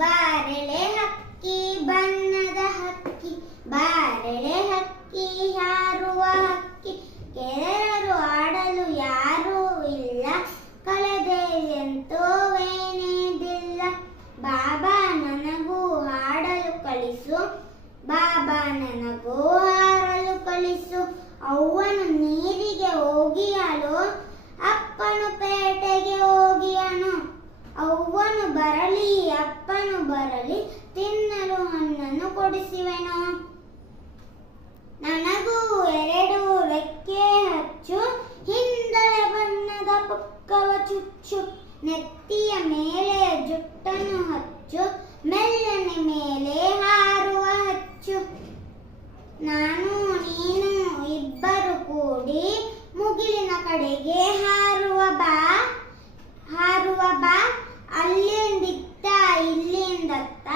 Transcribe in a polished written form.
ಬಾರೆಳೆ ಹಕ್ಕಿ ಬಣ್ಣದ ಹಕ್ಕಿ, ಬಾರೆಳೆ ಹಕ್ಕಿ ಹಾರುವ ಹಕ್ಕಿ, ಕೆರರು ಆಡಲು ಯಾರೂ ಇಲ್ಲ, ಕಳೆದೆಯಂತೂ ವೇನೇದಿಲ್ಲ. ಬಾಬಾ ನನಗೂ ಹಾಡಲು ಕಲಿಸು, ಬಾಬಾ ನನಗೂ ಹಾರಲು ಕಲಿಸು. ಅವ್ವನು ನೀರಿಗೆ ಹೋಗಿಯಲು, ಅಪ್ಪನು ಪೇಟೆಗೆ ಹೋಗಿಯನು. ಅವ್ವನು ಬರಲಿ ಅಪ್ಪನು ಬರಲಿ, ತಿನ್ನಲು ಹಣ್ಣನ್ನು ಕೊಡಿಸುವೆನು. ನನಗೂ 2 ರೆಕ್ಕೆ ಹಚ್ಚು, ಹಿಂದಳೆ ಬಣ್ಣದ ಪುಕ್ಕವ ಚುಚ್ಚು. ನೆತ್ತಿಯ ಮೇಲೆ ಜುಟ್ಟನ್ನು ಹಚ್ಚು, ಮೆಲ್ಲನೆ ಮೇಲೆ ಹಾರುವ ಹಚ್ಚು. ನಾನು ನೀನು ಇಬ್ಬರು ಕೂಡಿ ಮುಗಿಲಿನ ಕಡೆಗೆ ಹಾರುವ ಬಾ. ಅಲ್ಲಿಂದಿತ್ತ ಇಲ್ಲಿಂದತ್ತ